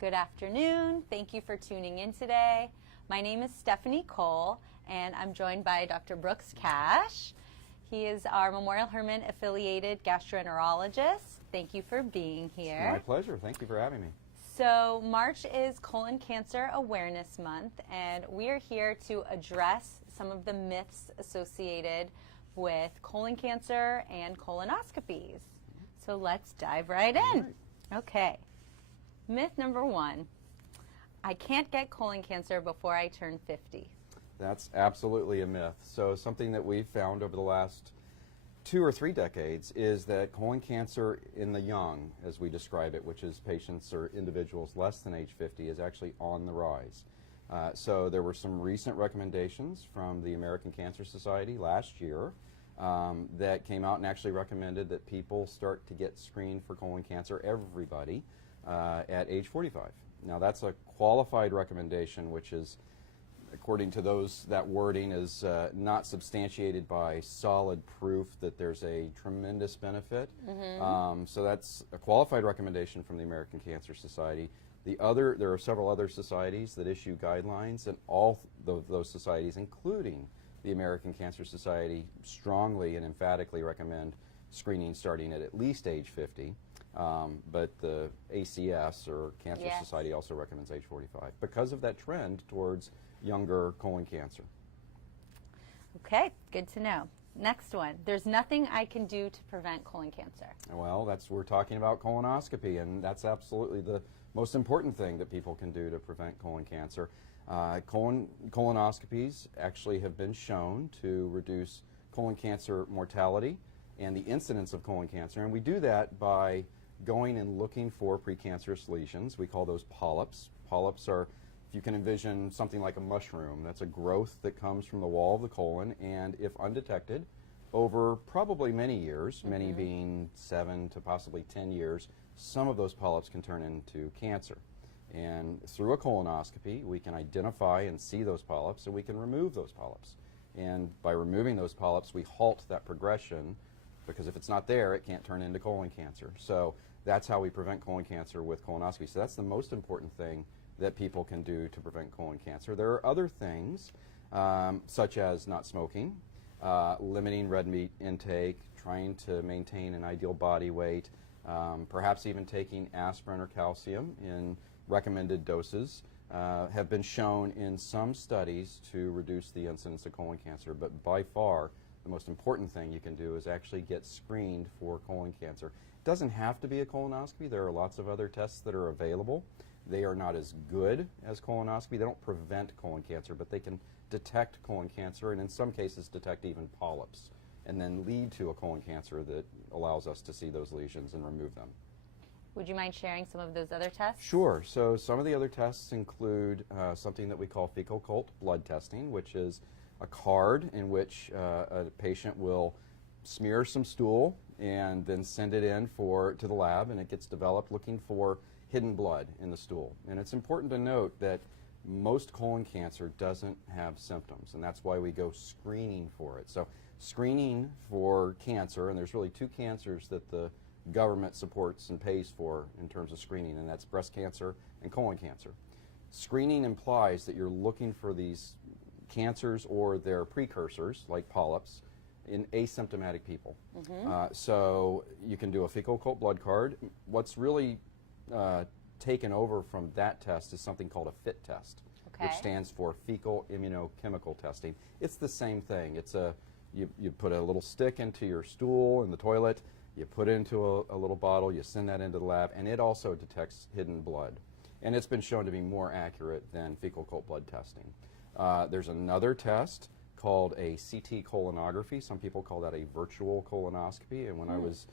Good afternoon. Thank you for tuning in today. My name is Stephanie Cole, and I'm joined by Dr. Brooks Cash. He is our Memorial Hermann affiliated gastroenterologist. Thank you for being here. It's my pleasure. Thank you for having me. So March is Colon Cancer Awareness Month, and we are here to address some of the myths associated with colon cancer and colonoscopies. So let's dive right in. Okay. Myth number 1, I can't get colon cancer before I turn 50. That's absolutely a myth. So something that we've found over the last 2 or 3 decades is that colon cancer in the young, as we describe it, which is patients or individuals less than age 50, is actually on the rise. So there were some recent recommendations from the American Cancer Society last year that came out and actually recommended that people start to get screened for colon cancer, everybody, at age 45. Now that's a qualified recommendation, which is, according to those, that wording is not substantiated by solid proof that there's a tremendous benefit. So that's a qualified recommendation from the American Cancer Society. There are several other societies that issue guidelines, and all those societies, including the American Cancer Society, strongly and emphatically recommend screening starting at least age 50. But the ACS, or Cancer Society, also recommends age 45 because of that trend towards younger colon cancer. Okay, good to know. Next one, there's nothing I can do to prevent colon cancer. Well, we're talking about colonoscopy, and that's absolutely the most important thing that people can do to prevent colon cancer. Colonoscopies actually have been shown to reduce colon cancer mortality and the incidence of colon cancer, and we do that by going and looking for precancerous lesions. We call those polyps. Polyps are, if you can envision something like a mushroom, that's a growth that comes from the wall of the colon, and if undetected, over probably many years, many being 7 to possibly 10 years, some of those polyps can turn into cancer. And through a colonoscopy, we can identify and see those polyps, and we can remove those polyps. And by removing those polyps, we halt that progression, because if it's not there, it can't turn into colon cancer. So that's how we prevent colon cancer with colonoscopy. So that's the most important thing that people can do to prevent colon cancer. There are other things, such as not smoking, limiting red meat intake, trying to maintain an ideal body weight, perhaps even taking aspirin or calcium in recommended doses, have been shown in some studies to reduce the incidence of colon cancer. But by far, the most important thing you can do is actually get screened for colon cancer. It doesn't have to be a colonoscopy. There are lots of other tests that are available. They are not as good as colonoscopy. They don't prevent colon cancer, but they can detect colon cancer, and in some cases detect even polyps, and then lead to a colon cancer that allows us to see those lesions and remove them. Would you mind sharing some of those other tests? Sure. So some of the other tests include something that we call fecal occult blood testing, which is a card in which a patient will smear some stool and then send it in to the lab, and it gets developed looking for hidden blood in the stool. And it's important to note that most colon cancer doesn't have symptoms, and that's why we go screening for it. So screening for cancer, and there's really 2 cancers that the government supports and pays for in terms of screening, and that's breast cancer and colon cancer. Screening implies that you're looking for these cancers or their precursors, like polyps, in asymptomatic people. So you can do a fecal occult blood card. What's really taken over from that test is something called a FIT test, which stands for fecal immunochemical testing. It's the same thing. It's you put a little stick into your stool in the toilet, you put it into a little bottle, you send that into the lab, and it also detects hidden blood. And it's been shown to be more accurate than fecal occult blood testing. There's another test called a CT colonography. Some people call that a virtual colonoscopy. And when I was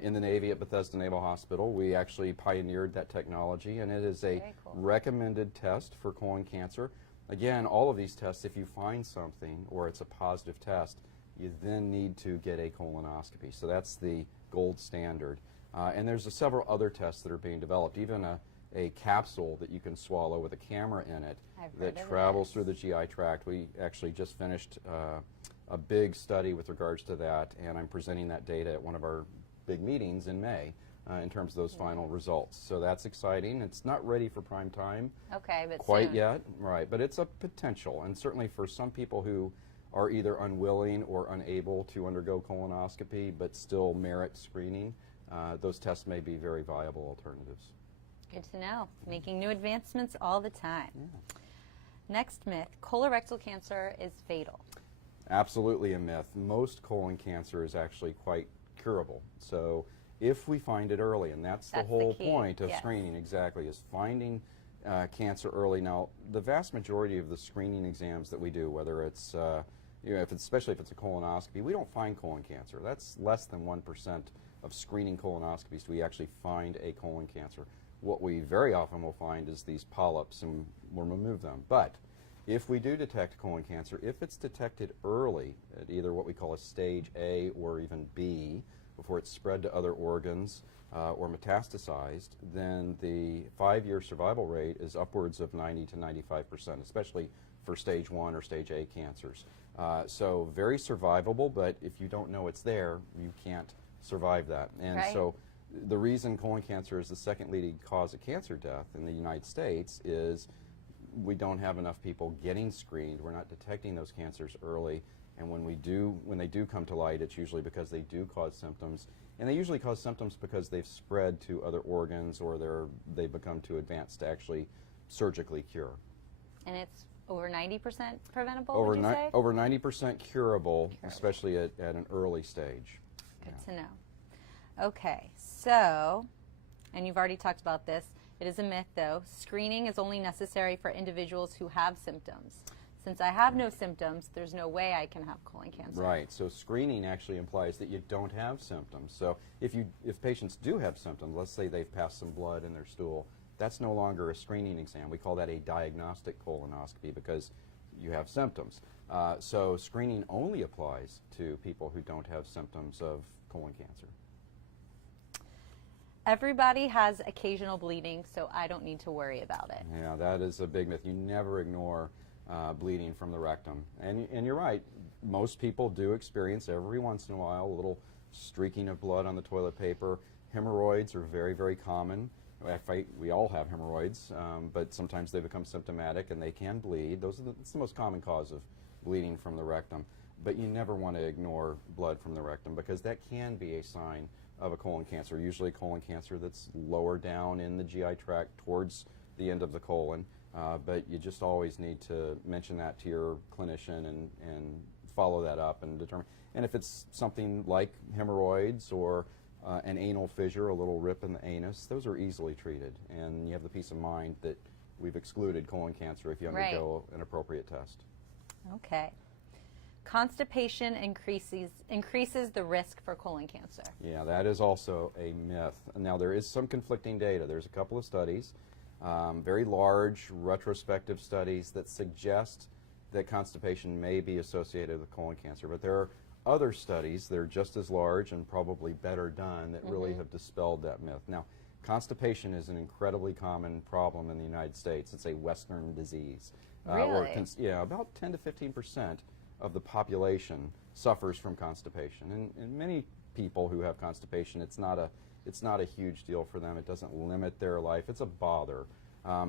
in the Navy at Bethesda Naval Hospital, we actually pioneered that technology, and it is a recommended test for colon cancer. Again, all of these tests, if you find something or it's a positive test, you then need to get a colonoscopy. So that's the gold standard. And there's several other tests that are being developed, even a capsule that you can swallow with a camera in it that travels through the GI tract. We actually just finished a big study with regards to that, and I'm presenting that data at one of our big meetings in May in terms of those final results. So that's exciting. It's not ready for prime time Okay, but quite soon. yet, right? But it's a potential, and certainly for some people who are either unwilling or unable to undergo colonoscopy but still merit screening, those tests may be very viable alternatives. Good to know. Making new advancements all the time. Yeah. Next myth, colorectal cancer is fatal. Absolutely a myth. Most colon cancer is actually quite curable. So if we find it early, and that's the whole key, point of yes. screening, exactly, is finding cancer early. Now, the vast majority of the screening exams that we do, whether it's, especially if it's a colonoscopy, we don't find colon cancer. That's less than 1% of screening colonoscopies do we actually find a colon cancer. What we very often will find is these polyps, and we'll remove them. But if we do detect colon cancer, if it's detected early at either what we call a stage A or even B, before it's spread to other organs or metastasized, then the 5-year survival rate is upwards of 90 to 95%, especially for stage 1 or stage A cancers. So very survivable, but if you don't know it's there, you can't survive that. And Right. so the reason colon cancer is the second leading cause of cancer death in the United States is we don't have enough people getting screened. We're not detecting those cancers early, and when they do come to light, it's usually because they do cause symptoms, and they usually cause symptoms because they've spread to other organs or they've become too advanced to actually surgically cure. And it's over 90% preventable, Over would you say? over 90% curable, especially at an early stage. Good to know. Okay, so, and you've already talked about this, it is a myth though, screening is only necessary for individuals who have symptoms. Since I have no symptoms, there's no way I can have colon cancer. Right, so screening actually implies that you don't have symptoms. So if patients do have symptoms, let's say they've passed some blood in their stool, that's no longer a screening exam. We call that a diagnostic colonoscopy because you have symptoms. So screening only applies to people who don't have symptoms of colon cancer. Everybody has occasional bleeding, so I don't need to worry about it. Yeah, that is a big myth. You never ignore bleeding from the rectum. And you're right, most people do experience every once in a while a little streaking of blood on the toilet paper. Hemorrhoids are very, very common. In fact, we all have hemorrhoids, but sometimes they become symptomatic and they can bleed. It's the most common cause of bleeding from the rectum. But you never want to ignore blood from the rectum because that can be a sign of a colon cancer, usually colon cancer that's lower down in the GI tract towards the end of the colon. But you just always need to mention that to your clinician and follow that up and determine. And if it's something like hemorrhoids or an anal fissure, a little rip in the anus, those are easily treated. And you have the peace of mind that we've excluded colon cancer if you undergo an appropriate test. Okay. Constipation increases the risk for colon cancer. Yeah, that is also a myth. Now, there is some conflicting data. There's a couple of studies, very large retrospective studies that suggest that constipation may be associated with colon cancer, but there are other studies that are just as large and probably better done that really have dispelled that myth. Now, constipation is an incredibly common problem in the United States. It's a Western disease. Really? About 10 to 15% of the population suffers from constipation, and many people who have constipation, it's not a huge deal for them. It doesn't limit their life. It's a bother.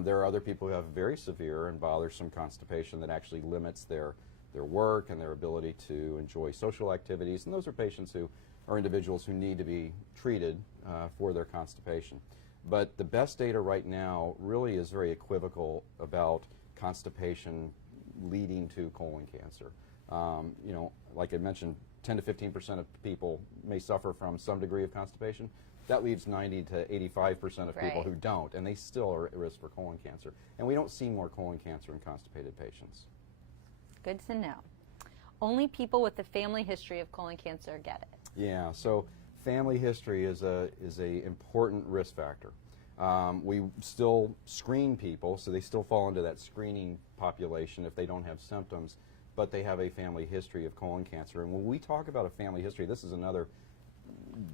There are other people who have very severe and bothersome constipation that actually limits their work and their ability to enjoy social activities, and those are patients who are individuals who need to be treated for their constipation. But the best data right now really is very equivocal about constipation leading to colon cancer. Like I mentioned, 10 to 15% of people may suffer from some degree of constipation. That leaves 90 to 85% of people who don't, and they still are at risk for colon cancer. And we don't see more colon cancer in constipated patients. Good to know. Only people with a family history of colon cancer get it. Yeah, so family history is a important risk factor. We still screen people, so they still fall into that screening population if they don't have symptoms, but they have a family history of colon cancer. And when we talk about a family history, this is another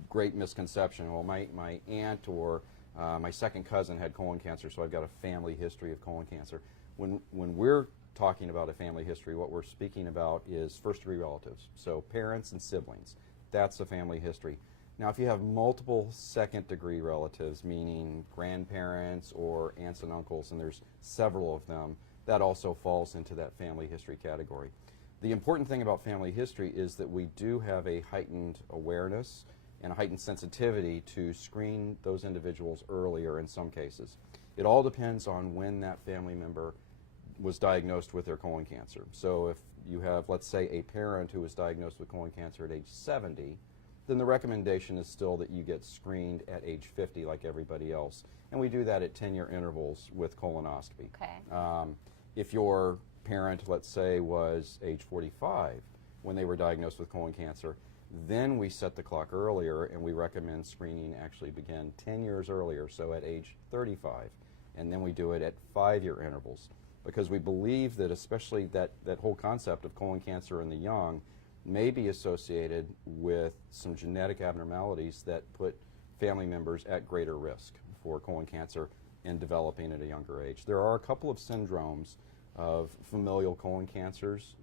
great misconception. Well, my aunt or my second cousin had colon cancer, so I've got a family history of colon cancer. When we're talking about a family history, what we're speaking about is first-degree relatives, so parents and siblings. That's a family history. Now, if you have multiple second-degree relatives, meaning grandparents or aunts and uncles, and there's several of them, that also falls into that family history category. The important thing about family history is that we do have a heightened awareness and a heightened sensitivity to screen those individuals earlier in some cases. It all depends on when that family member was diagnosed with their colon cancer. So if you have, let's say, a parent who was diagnosed with colon cancer at age 70, then the recommendation is still that you get screened at age 50 like everybody else. And we do that at 10-year intervals with colonoscopy. Okay. If your parent, let's say, was age 45 when they were diagnosed with colon cancer, then we set the clock earlier and we recommend screening actually begin 10 years earlier, so at age 35. And then we do it at 5-year intervals, because we believe that especially that whole concept of colon cancer in the young may be associated with some genetic abnormalities that put family members at greater risk for colon cancer in developing at a younger age. There are a couple of syndromes of familial colon cancers.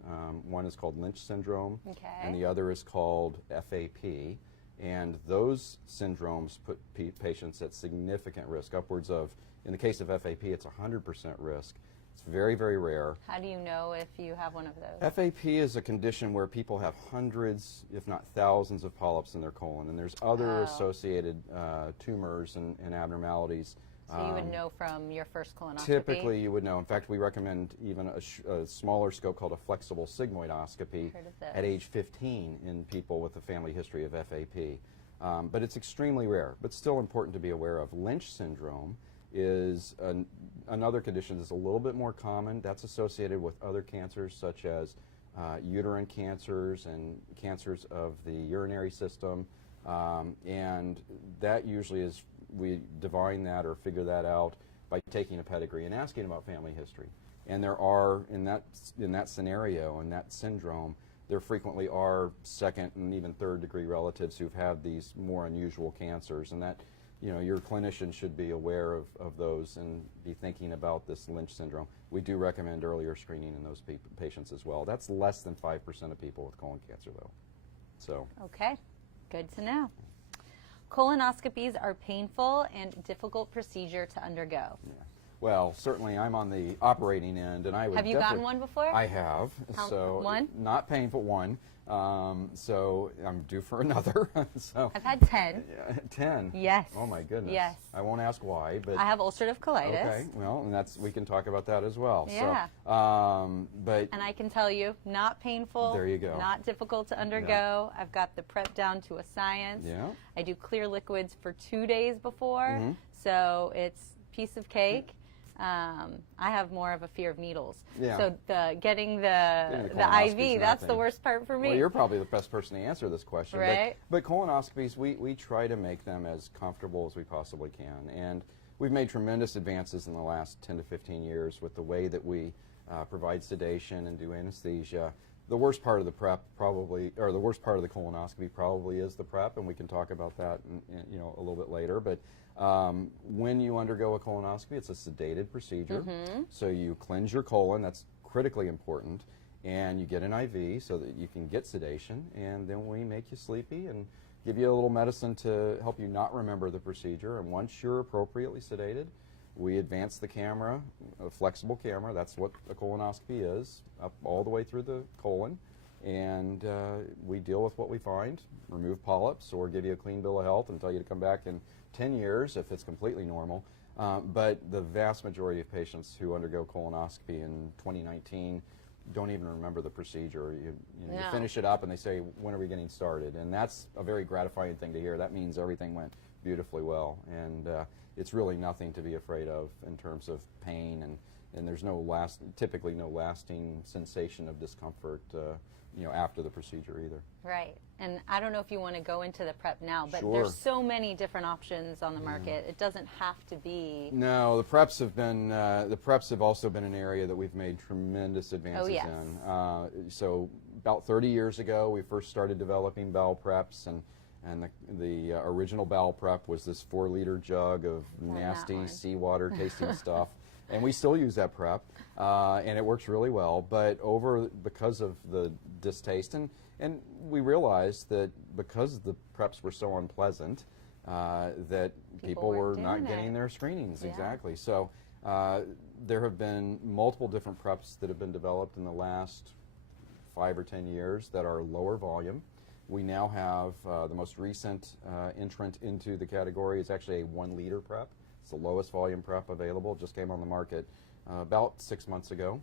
One is called Lynch syndrome, Okay. and the other is called FAP. And those syndromes put patients at significant risk, upwards of, in the case of FAP, it's 100% risk. It's very, very rare. How do you know if you have one of those? FAP is a condition where people have hundreds, if not thousands, of polyps in their colon, and there's other associated tumors and abnormalities. So you would know from your first colonoscopy? Typically, you would know. In fact, we recommend even a smaller scope called a flexible sigmoidoscopy at age 15 in people with a family history of FAP. But it's extremely rare, but still important to be aware of. Lynch syndrome is another condition that's a little bit more common. That's associated with other cancers such as uterine cancers and cancers of the urinary system. And that usually is, we divine that or figure that out by taking a pedigree and asking about family history. And there are, in that scenario, in that syndrome, there frequently are second and even third degree relatives who've had these more unusual cancers, and that, you know, your clinician should be aware of those and be thinking about this Lynch syndrome. We do recommend earlier screening in those patients as well. That's less than 5% of people with colon cancer, though. So. Okay, good to know. Colonoscopies are painful and difficult procedure to undergo. Yeah. Well, certainly I'm on the operating end, and I would. Have you gotten one before? I have. One? Not painful one. So I'm due for another. So I've had 10. 10. Yes. Oh my goodness. Yes. I won't ask why, but I have ulcerative colitis. okay. Well, and we can talk about that as well. Yeah. So, but and I can tell you, not painful. There you go. Not difficult to undergo. I've got the prep down to a science. Yeah. I do clear liquids for 2 days before, so it's piece of cake. I have more of a fear of needles. Yeah. So getting the colonoscopy's IV, that's nothing. the worst part for me. Well, you're probably the best person to answer this question. Right. But colonoscopies, we try to make them as comfortable as we possibly can. And we've made tremendous advances in the last 10 to 15 years with the way that we provide sedation and do anesthesia. The worst part of the prep probably, or the worst part of the colonoscopy probably is the prep, and we can talk about that in a little bit later. But when you undergo a colonoscopy, it's a sedated procedure. So you cleanse your colon, that's critically important, and you get an IV so that you can get sedation, and then we make you sleepy and give you a little medicine to help you not remember the procedure. And once you're appropriately sedated, we advance the camera, a flexible camera, that's what a colonoscopy is, up all the way through the colon, and we deal with what we find, remove polyps, or give you a clean bill of health and tell you to come back in 10 years if it's completely normal. But the vast majority of patients who undergo colonoscopy in 2019 don't even remember the procedure. You finish it up and they say, when are we getting started? And that's a very gratifying thing to hear. That means everything went beautifully well. And it's really nothing to be afraid of in terms of pain, and there's typically no lasting sensation of discomfort after the procedure either. Right. And I don't know if you want to go into the prep now, but Sure. there's so many different options on the market. It doesn't have to be. No, the preps have also been an area that we've made tremendous advances in. So about 30 years ago, we first started developing bowel preps, and the original bowel prep was this 4-liter jug of nasty seawater tasting stuff. and we still use that prep, and it works really well. But because of the distaste, and we realized that because the preps were so unpleasant, that people were not getting their screenings. Yeah. Exactly. So there have been multiple different preps that have been developed in the last 5 or 10 years that are lower volume. We now have the most recent entrant into the category is actually a 1 liter prep. It's the lowest volume prep available. Just came on the market about 6 months ago,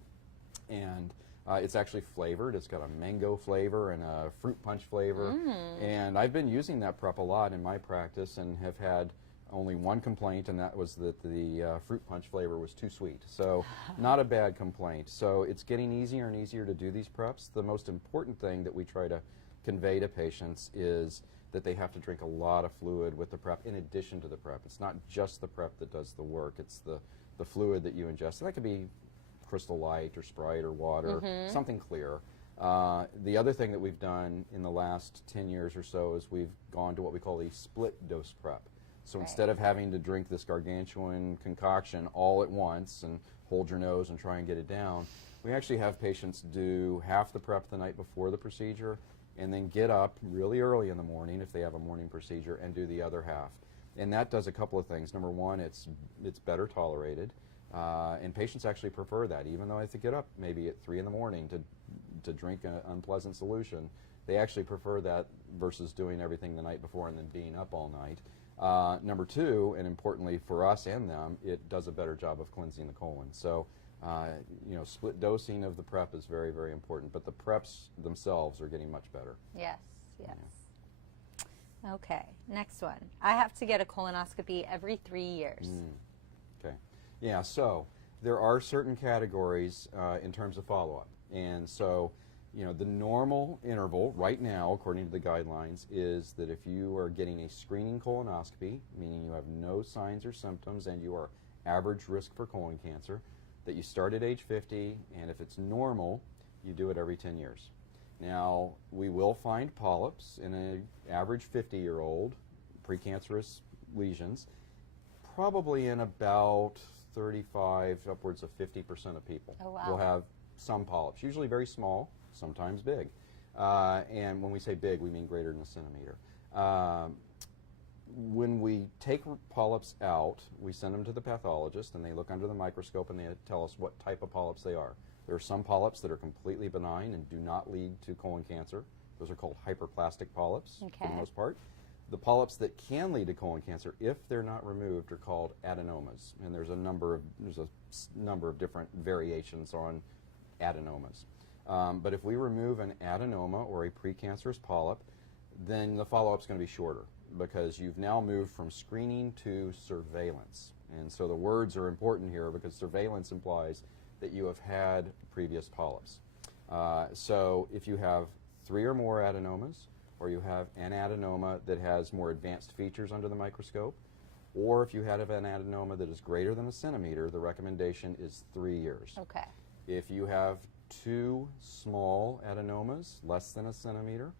and it's actually flavored. It's got a mango flavor and a fruit punch flavor, and I've been using that prep a lot in my practice and have had only one complaint, and that was that the fruit punch flavor was too sweet. So not a bad complaint. So it's getting easier and easier to do these preps. The most important thing that we try to convey to patients is that they have to drink a lot of fluid with the prep in addition to the prep. It's not just the prep that does the work. It's the fluid that you ingest. And that could be Crystal Light or Sprite or water, something clear. The other thing that we've done in the last 10 years or so is we've gone to what we call a split dose prep. So instead of having to drink this gargantuan concoction all at once and hold your nose and try and get it down, we actually have patients do half the prep the night before the procedure and then get up really early in the morning if they have a morning procedure and do the other half. And that does a couple of things. Number one, it's better tolerated, and patients actually prefer that. Even though I have to get up maybe at 3 in the morning to drink an unpleasant solution, they actually prefer that versus doing everything the night before and then being up all night. Number two, and importantly for us and them, it does a better job of cleansing the colon. So, split dosing of the prep is very, very important, but the preps themselves are getting much better. Yes, yes. Yeah. Okay, next one. I have to get a colonoscopy every 3 years. Okay. Yeah, so there are certain categories in terms of follow-up. And so, the normal interval right now, according to the guidelines, is that if you are getting a screening colonoscopy, meaning you have no signs or symptoms and you are average risk for colon cancer, that you start at age 50, and if it's normal, you do it every 10 years. Now, we will find polyps in an average 50-year-old, precancerous lesions, probably in about 35, upwards of 50% of people. Oh, wow. Will have some polyps, usually very small, sometimes big. And when we say big, we mean greater than a centimeter. When we take polyps out, we send them to the pathologist, and they look under the microscope and they tell us what type of polyps they are. There are some polyps that are completely benign and do not lead to colon cancer. Those are called hyperplastic polyps for the most part. The polyps that can lead to colon cancer, if they're not removed, are called adenomas, and there's a number of different variations on adenomas. But if we remove an adenoma or a precancerous polyp, then the follow-up is going to be shorter because you've now moved from screening to surveillance. And so the words are important here because surveillance implies that you have had previous polyps. So if you have 3 or more adenomas, or you have an adenoma that has more advanced features under the microscope, or if you have an adenoma that is greater than a centimeter, the recommendation is 3 years. Okay. If you have 2 small adenomas, less than a centimeter,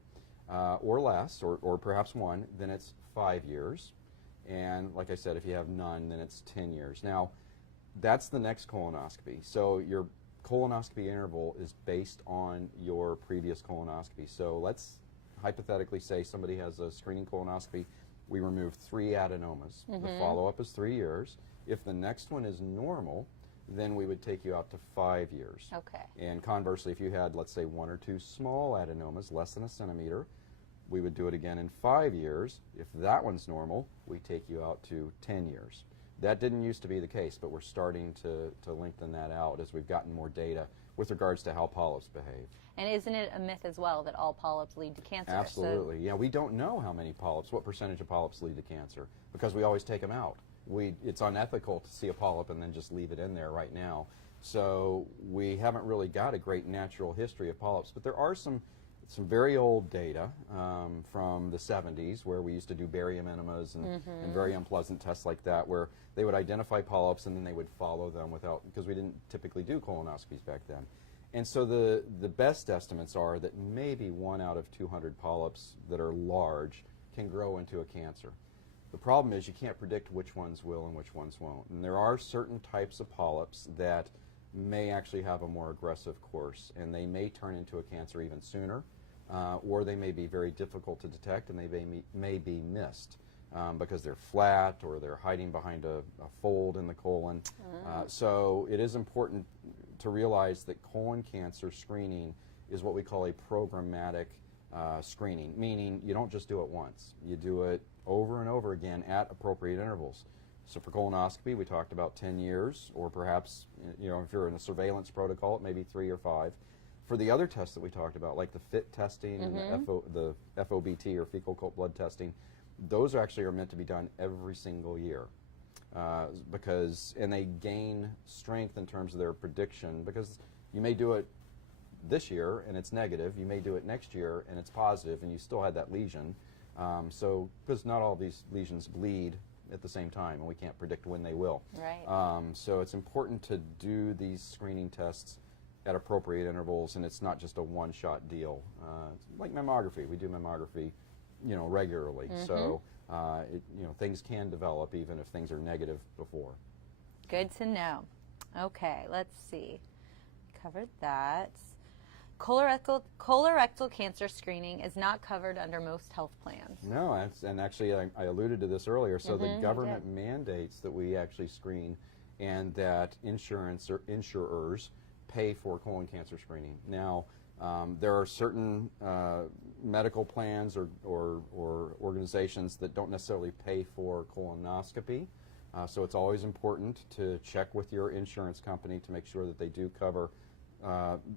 or less, or perhaps 1, then it's 5 years. And like I said, if you have none, then it's 10 years. Now, that's the next colonoscopy. So your colonoscopy interval is based on your previous colonoscopy. So let's hypothetically say somebody has a screening colonoscopy. We remove 3 adenomas. The follow-up is 3 years. If the next one is normal, then we would take you out to 5 years. Okay. And conversely, if you had, let's say, 1 or 2 small adenomas, less than a centimeter, we would do it again in 5 years. If that one's normal, we take you out to 10 years. That didn't used to be the case, but we're starting to lengthen that out as we've gotten more data with regards to how polyps behave. And isn't it a myth as well that all polyps lead to cancer? Absolutely. Yeah, we don't know how many polyps, what percentage of polyps lead to cancer, because we always take them out. It's unethical to see a polyp and then just leave it in there right now. So we haven't really got a great natural history of polyps, but there are some very old data from the 70s where we used to do barium enemas and very unpleasant tests like that, where they would identify polyps and then they would follow them because we didn't typically do colonoscopies back then. And so the best estimates are that maybe 1 out of 200 polyps that are large can grow into a cancer. The problem is you can't predict which ones will and which ones won't. And there are certain types of polyps that may actually have a more aggressive course, and they may turn into a cancer even sooner, or they may be very difficult to detect, and they may be missed because they're flat or they're hiding behind a fold in the colon. So it is important to realize that colon cancer screening is what we call a programmatic screening, meaning you don't just do it once. You do it over and over again at appropriate intervals. So for colonoscopy, we talked about 10 years, or perhaps, if you're in a surveillance protocol, it may be 3 or 5. For the other tests that we talked about, like the FIT testing and the FOBT, or fecal occult blood testing, those actually are meant to be done every single year. And they gain strength in terms of their prediction, because you may do it this year and it's negative, you may do it next year and it's positive, and you still had that lesion. Because not all these lesions bleed at the same time, and we can't predict when they will. Right. So it's important to do these screening tests at appropriate intervals, and it's not just a one-shot deal. Like mammography, we do mammography, regularly. So things can develop even if things are negative before. Good to know. Okay, let's see. Covered that. Colorectal cancer screening is not covered under most health plans. No, and actually I alluded to this earlier. So the government mandates that we actually screen, and that insurers pay for colon cancer screening. Now, there are certain medical plans or organizations that don't necessarily pay for colonoscopy. So it's always important to check with your insurance company to make sure that they do cover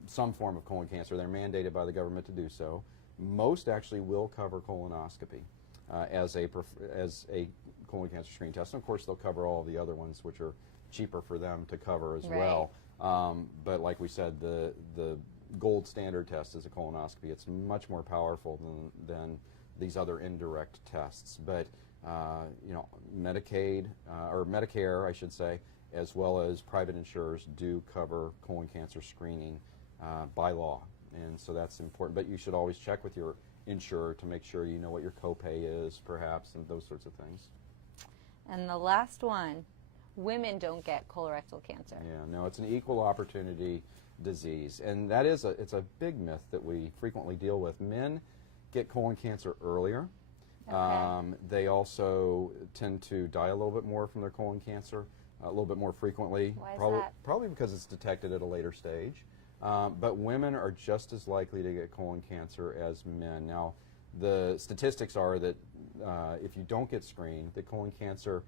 some form of colon cancer. They're mandated by the government to do so. Most actually will cover colonoscopy as a colon cancer screening test. And of course, they'll cover all the other ones, which are cheaper for them to cover as well. But like we said, the gold standard test is a colonoscopy. It's much more powerful than these other indirect tests. But Medicaid, or Medicare, I should say, as well as private insurers do cover colon cancer screening by law. And so that's important. But you should always check with your insurer to make sure you know what your copay is, perhaps, and those sorts of things. And the last one, women don't get colorectal cancer. Yeah, no, it's an equal opportunity disease. And that is it's a big myth that we frequently deal with. Men get colon cancer earlier. Okay. They also tend to die a little bit more from their colon cancer, a little bit more frequently. Why is that? Probably because it's detected at a later stage. But women are just as likely to get colon cancer as men. Now, the statistics are that if you don't get screened, the colon cancer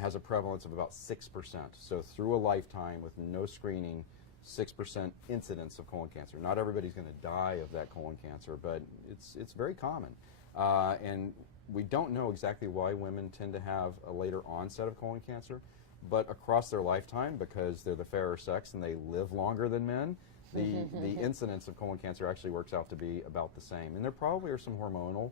has a prevalence of about 6%. So through a lifetime with no screening, 6% incidence of colon cancer. Not everybody's going to die of that colon cancer, but it's very common. And we don't know exactly why women tend to have a later onset of colon cancer, but across their lifetime, because they're the fairer sex and they live longer than men, the incidence of colon cancer actually works out to be about the same. And there probably are some hormonal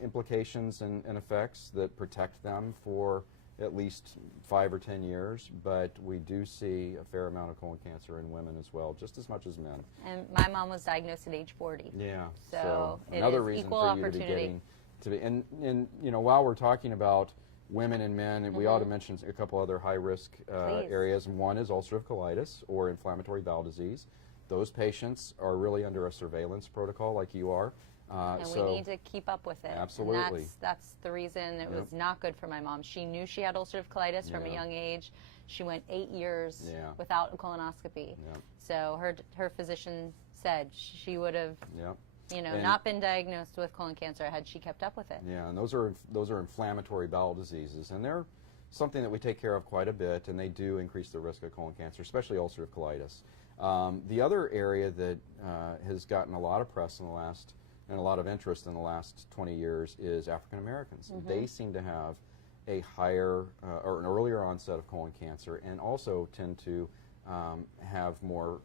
implications and effects that protect them for at least 5 or 10 years, but we do see a fair amount of colon cancer in women as well, just as much as men. And my mom was diagnosed at age 40. Yeah. So it another is reason equal for you opportunity. to be and while we're talking about women and men, and we ought to mention a couple other high-risk areas. One is ulcerative colitis or inflammatory bowel disease. Those patients are really under a surveillance protocol like you are. And we need to keep up with it. Absolutely. And that's the reason it was not good for my mom. She knew she had ulcerative colitis from a young age. She went 8 years without a colonoscopy. So her physician said she would have not been diagnosed with colon cancer had she kept up with it. Yeah, and those are inflammatory bowel diseases, and they're something that we take care of quite a bit, and they do increase the risk of colon cancer, especially ulcerative colitis. The other area that has gotten a lot of press and a lot of interest in the last 20 years is African Americans. They seem to have a higher or an earlier onset of colon cancer, and also tend to have more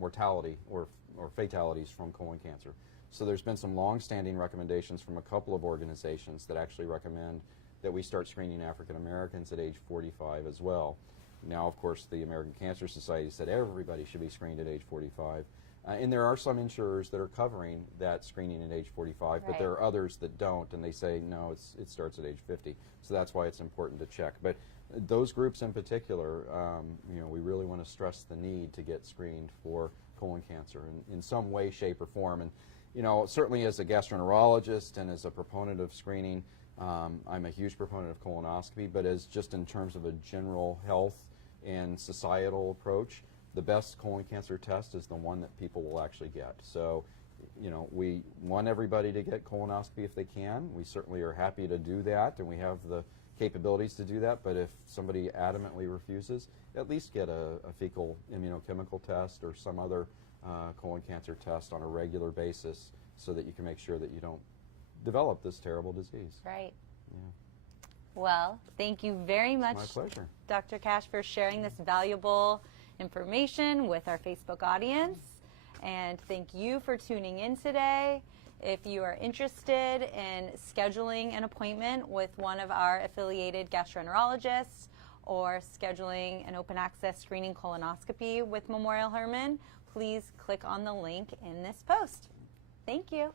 mortality or fatalities from colon cancer. So there's been some long-standing recommendations from a couple of organizations that actually recommend that we start screening African Americans at age 45 as well. Now, of course, the American Cancer Society said everybody should be screened at age 45. And there are some insurers that are covering that screening at age 45, but there are others that don't, and they say, no, it starts at age 50. So that's why it's important to check. But those groups in particular, we really want to stress the need to get screened for colon cancer in some way, shape, or form. And certainly as a gastroenterologist and as a proponent of screening, I'm a huge proponent of colonoscopy, but as just in terms of a general health and societal approach, the best colon cancer test is the one that people will actually get. So, we want everybody to get colonoscopy if they can. We certainly are happy to do that, and we have the capabilities to do that, but if somebody adamantly refuses, at least get a fecal immunochemical test or some other colon cancer test on a regular basis so that you can make sure that you don't develop this terrible disease. Right. Yeah. Well, thank you very much, My pleasure. Dr. Cash, for sharing this valuable information with our Facebook audience. And thank you for tuning in today. If you are interested in scheduling an appointment with one of our affiliated gastroenterologists or scheduling an open access screening colonoscopy with Memorial Hermann, please click on the link in this post. Thank you.